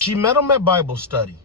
She met him at Bible study.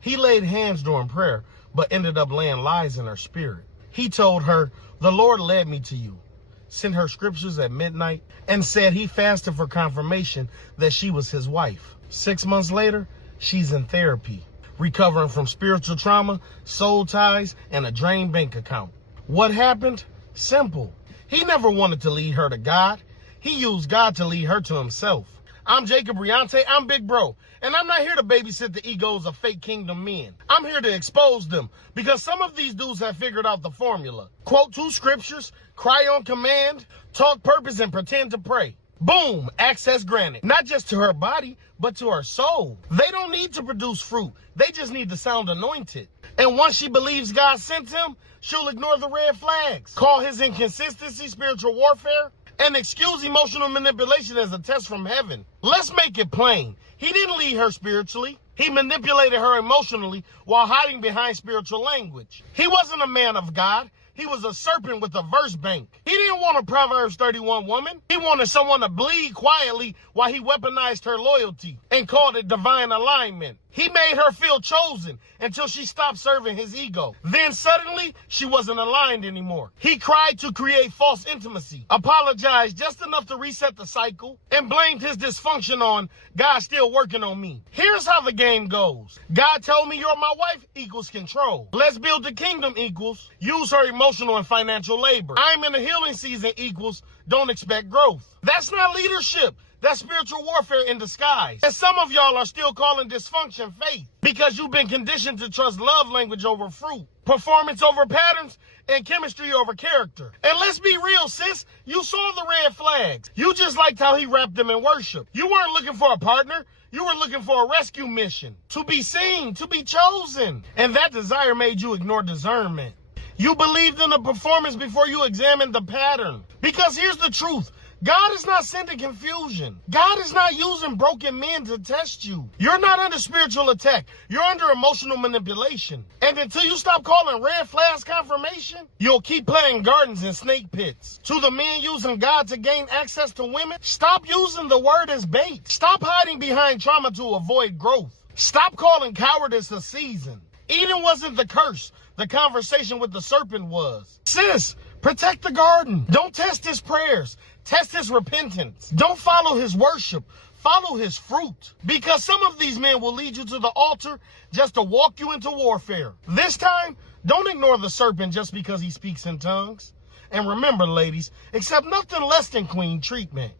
He laid hands during prayer, but ended up laying lies in her spirit. He told her, "The Lord led me to you," sent her scriptures at midnight, and said he fasted for confirmation that she was his wife. 6 months later, she's in therapy, recovering from spiritual trauma, soul ties, and a drained bank account. What happened? Simple. He never wanted to lead her to God. He used God to lead her to himself. I'm Jacob Riante, I'm Big Bro, and I'm not here to babysit the egos of fake kingdom men. I'm here to expose them, because some of these dudes have figured out the formula. Quote 2 scriptures, cry on command, talk purpose, and pretend to pray. Boom, access granted. Not just to her body, but to her soul. They don't need to produce fruit. They just need to sound anointed. And once she believes God sent him, she'll ignore the red flags, call his inconsistency spiritual warfare, and excuse emotional manipulation as a test from heaven. Let's make it plain. He didn't lead her spiritually. He manipulated her emotionally while hiding behind spiritual language. He wasn't a man of God. He was a serpent with a verse bank. He didn't want a Proverbs 31 woman. He wanted someone to bleed quietly while he weaponized her loyalty and called it divine alignment. He made her feel chosen until she stopped serving his ego. Then suddenly, she wasn't aligned anymore. He cried to create false intimacy, apologized just enough to reset the cycle, and blamed his dysfunction on God still working on me. Here's how the game goes. God told me you're my wife equals control. Let's build the kingdom equals use her emotional and financial labor. I'm in a healing season equals don't expect growth. That's not leadership. That's spiritual warfare in disguise. And some of y'all are still calling dysfunction faith because you've been conditioned to trust love language over fruit, performance over patterns, and chemistry over character. And let's be real, sis. You saw the red flags. You just liked how he wrapped them in worship. You weren't looking for a partner. You were looking for a rescue mission, to be seen, to be chosen. And that desire made you ignore discernment. You believed in the performance before you examined the pattern. Because here's the truth. God is not sending confusion. God is not using broken men to test you. You're not under spiritual attack. You're under emotional manipulation. And until you stop calling red flags confirmation, you'll keep playing gardens and snake pits. To the men using God to gain access to women, stop using the word as bait. Stop hiding behind trauma to avoid growth. Stop calling cowardice a season. Eden wasn't the curse. The conversation with the serpent was. Sis, protect the garden. Don't test his prayers. Test his repentance. Don't follow his worship. Follow his fruit. Because some of these men will lead you to the altar just to walk you into warfare. This time, don't ignore the serpent just because he speaks in tongues. And remember, ladies, accept nothing less than queen treatment.